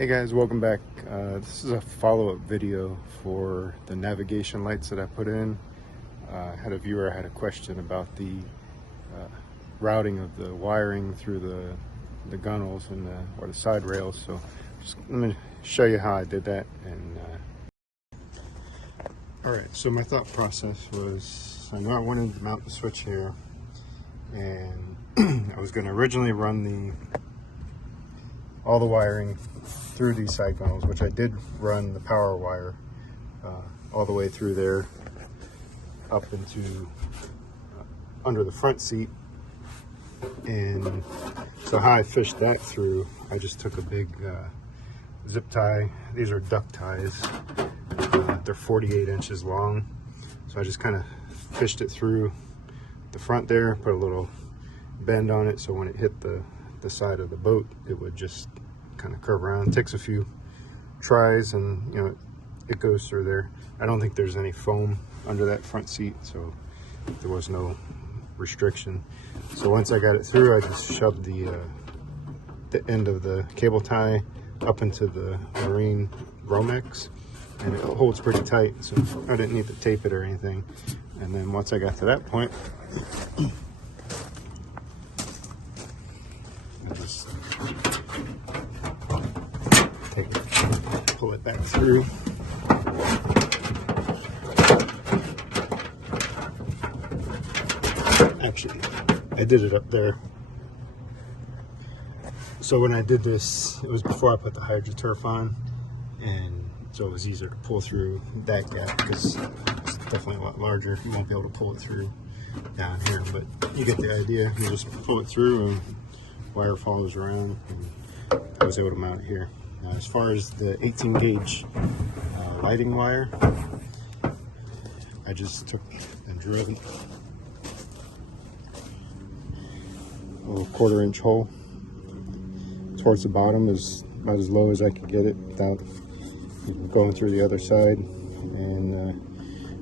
Hey guys, welcome back. This is a follow-up video for the navigation lights that I put in. I had a viewer had a question about the routing of the wiring through the gunnels and or the side rails. So just let me show you how I did that. And all right, so my thought process was, I know I wanted to mount the switch here, and I was going to originally run all the wiring through these side gunnels, which I did run the power wire all the way through there up into under the front seat. And so how I fished that through, I just took a big zip tie. These are duck ties. They're 48 inches long. So I just kind of fished it through the front there, put a little bend on it so when it hit the side of the boat, it would just kind of curve around. It takes a few tries, and you know, it goes through there. I don't think there's any foam under that front seat, so there was no restriction. So once I got it through, I just shoved the end of the cable tie up into the Marine Romex, and it holds pretty tight, so I didn't need to tape it or anything. And then once I got to that point, I just pull it back through. Actually, I did it up there. So when I did this, it was before I put the HydroTurf on, and so it was easier to pull through that gap because it's definitely a lot larger. You won't be able to pull it through down here, but you get the idea. You just pull it through and wire follows around, and I was able to mount it here. Now, as far as the 18 gauge lighting wire, I just took and drilled a little 1/4 inch hole towards the bottom, is about as low as I could get it without going through the other side, and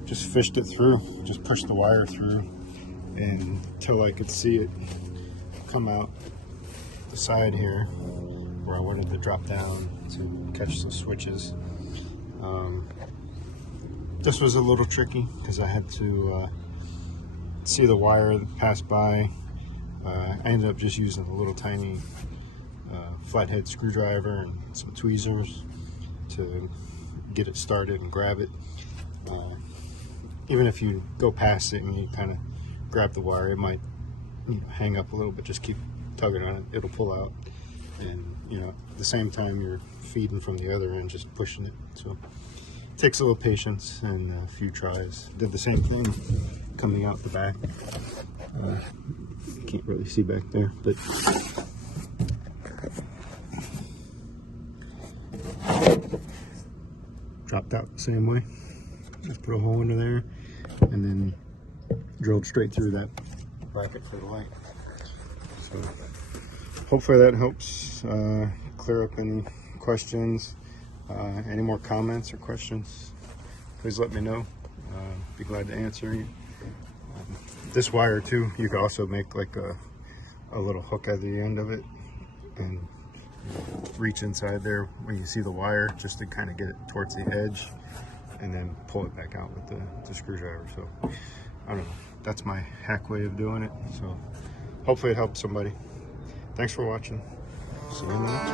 just fished it through. Just pushed the wire through until I could see it come out the side here where I wanted to drop down to catch the switches. This was a little tricky because I had to see the wire that passed by. I ended up just using a little tiny flathead screwdriver and some tweezers to get it started and grab it. Even if you go past it and you kind of grab the wire, it might, you know, hang up a little bit. Just keep tugging on it, it'll pull out. And you know, at the same time you're feeding from the other end, just pushing it. So it takes a little patience and a few tries. Did the same thing coming out the back. Can't really see back there, but dropped out the same way. Just put a hole into there and then drilled straight through that bracket for the light. So hopefully that helps clear up any questions. Any more comments or questions, please let me know. Be glad to answer you. This wire too, you could also make like a little hook at the end of it and reach inside there when you see the wire, just to kind of get it towards the edge, and then pull it back out with the screwdriver. So I don't know, that's my hack way of doing it. So hopefully it helps somebody. Thanks for watching. See you in the next one.